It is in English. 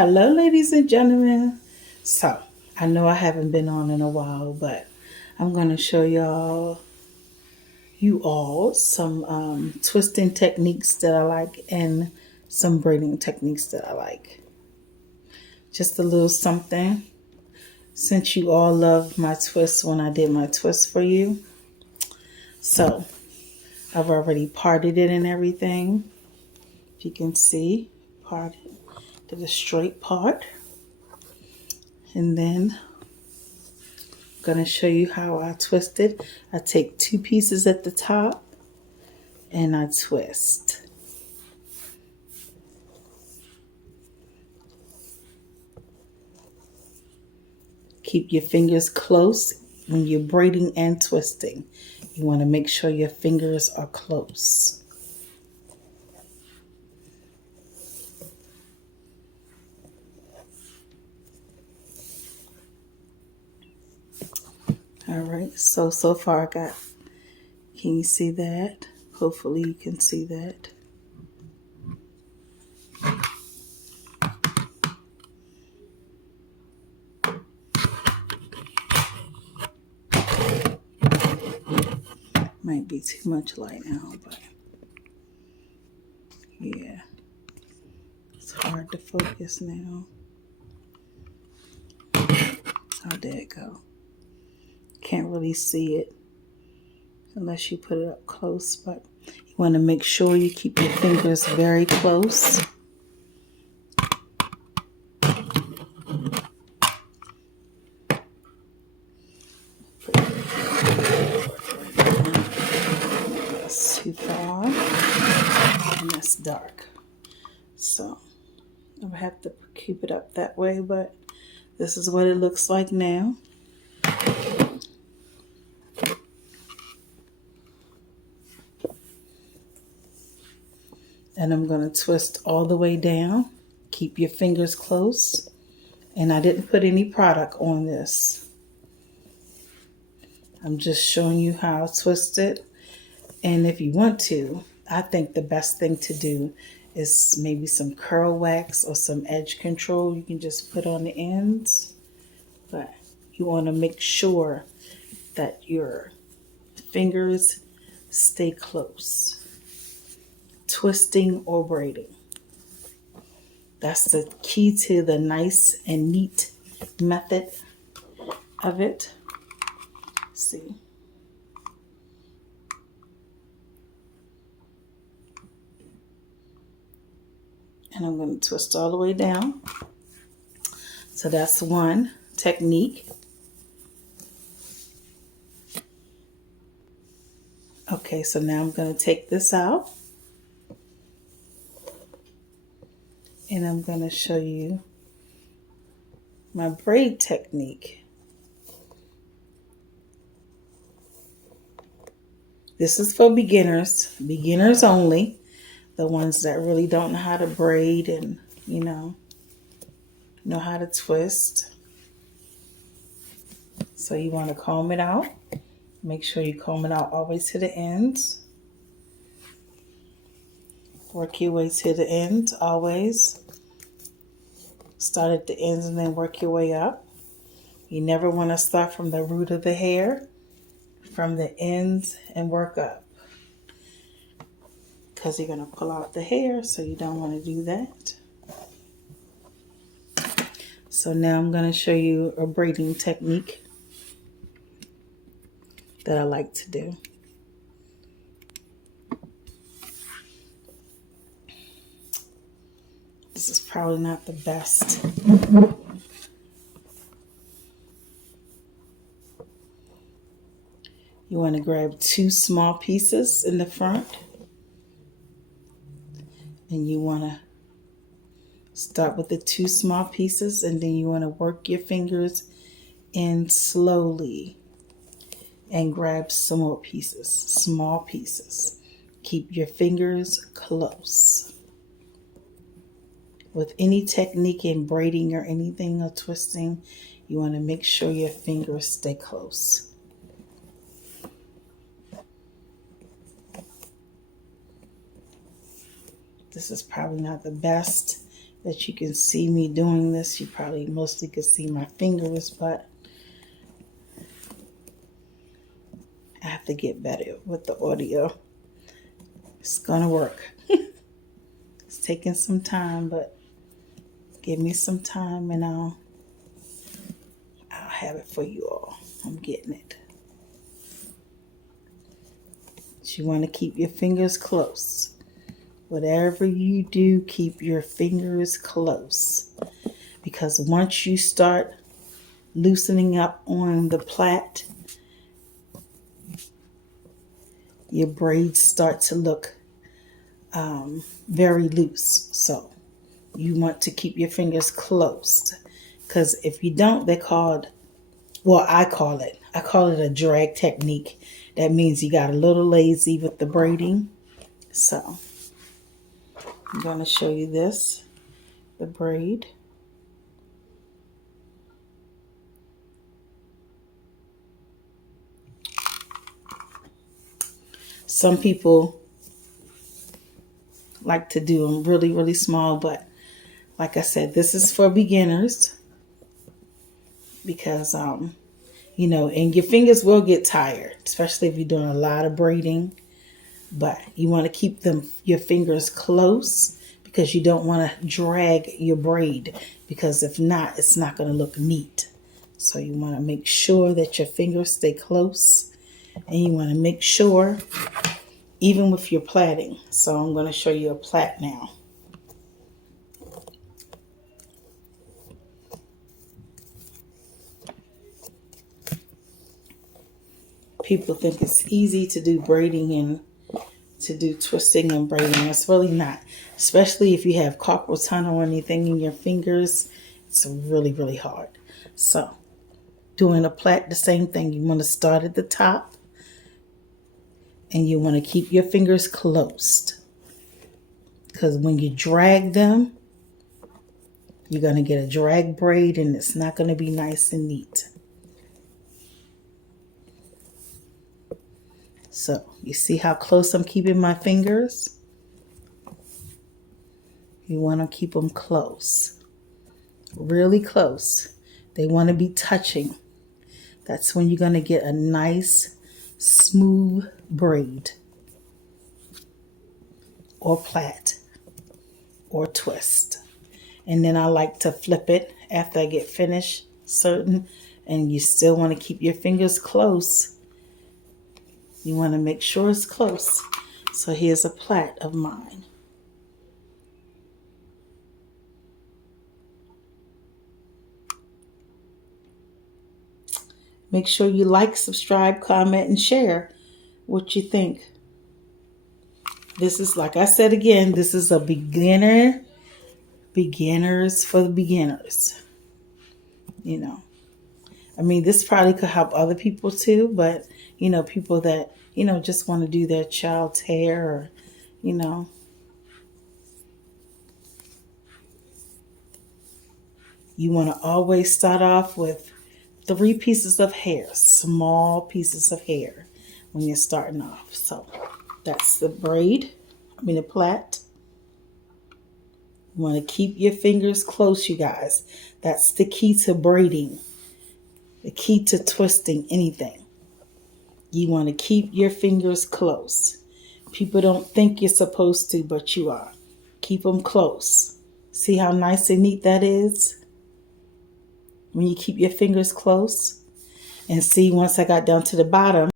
Hello, ladies and gentlemen. So, I know I haven't been on in a while, but I'm going to show you all some twisting techniques that I like and some braiding techniques that I like. Just a little something. Since you all loved my twist when I did my twist for you. So, I've already parted it and everything. If you can see, parted to the straight part. And then I'm going to show you how I twist it. I take two pieces at the top and I twist. Keep your fingers close when you're braiding and twisting. You want to make sure your fingers are close. All right, so far I got, can you see that? Hopefully you can see that. Might be too much light now, but yeah, it's hard to focus now. Oh, there it go. Can't really see it unless you put it up close, but you want to make sure you keep your fingers very close. That's too far, and that's dark. So I have to keep it up that way, but this is what it looks like now. And I'm going to twist all the way down. Keep your fingers close. And I didn't put any product on this. I'm just showing you how I twist it. And if you want to, I think the best thing to do is maybe some curl wax or some edge control you can just put on the ends. But you want to make sure that your fingers stay close. Twisting or braiding. That's the key to the nice and neat method of it. See. And I'm going to twist all the way down. So that's one technique. Okay, so now I'm going to take this out. And I'm going to show you my braid technique. This is for beginners only. The ones that really don't know how to braid and, know how to twist. So you want to comb it out. Make sure you comb it out all the way to the ends. Work your way to the ends always. Start at the ends and then work your way up. You never want to start from the root of the hair, from the ends and work up. Because you're going to pull out the hair, so you don't want to do that. So now I'm going to show you a braiding technique that I like to do. This is probably not the best. You want to grab two small pieces in the front. And you want to start with the two small pieces, and then you want to work your fingers in slowly and grab some more pieces, small pieces. Keep your fingers close. With any technique in braiding or anything or twisting, you want to make sure your fingers stay close. This is probably not the best that you can see me doing this. You probably mostly can see my fingers, but I have to get better with the audio. It's gonna work. It's taking some time, but give me some time and I'll have it for you all. I'm getting it. But you want to keep your fingers close. Whatever you do, keep your fingers close. Because once you start loosening up on the plait, your braids start to look very loose. So you want to keep your fingers closed. Because if you don't, they're called, well, I call it a drag technique. That means you got a little lazy with the braiding. So I'm going to show you this, the braid. Some people like to do them really, really small, but like I said, this is for beginners because, you know, and your fingers will get tired, especially if you're doing a lot of braiding, but you want to keep your fingers close because you don't want to drag your braid, because if not, it's not going to look neat. So you want to make sure that your fingers stay close, and you want to make sure even with your plaiting. So I'm going to show you a plait now. People think it's easy to do braiding and to do twisting and braiding. It's really not. Especially if you have carpal tunnel or anything in your fingers, it's really, really hard. So doing a plait, the same thing. You want to start at the top and you want to keep your fingers closed. Because when you drag them, you're going to get a drag braid and it's not going to be nice and neat. So you see how close I'm keeping my fingers? You want to keep them close, really close. They want to be touching. That's when you're going to get a nice, smooth braid or plait or twist. And then I like to flip it after I get finished certain, and you still want to keep your fingers close. You want to make sure it's close. So here's a plait of mine. Make sure you like, subscribe, comment, and share what you think. This is, like I said again, this is a beginners for the beginners. You know, I mean, this probably could help other people too, but, you know, people that, you know, just want to do their child's hair or, you know. You want to always start off with 3 pieces of hair, small pieces of hair when you're starting off. So that's the braid, the plait. You want to keep your fingers close, you guys. That's the key to braiding, the key to twisting anything. You want to keep your fingers close. People don't think you're supposed to, but you are. Keep them close. See how nice and neat that is? When you keep your fingers close. And see, once I got down to the bottom,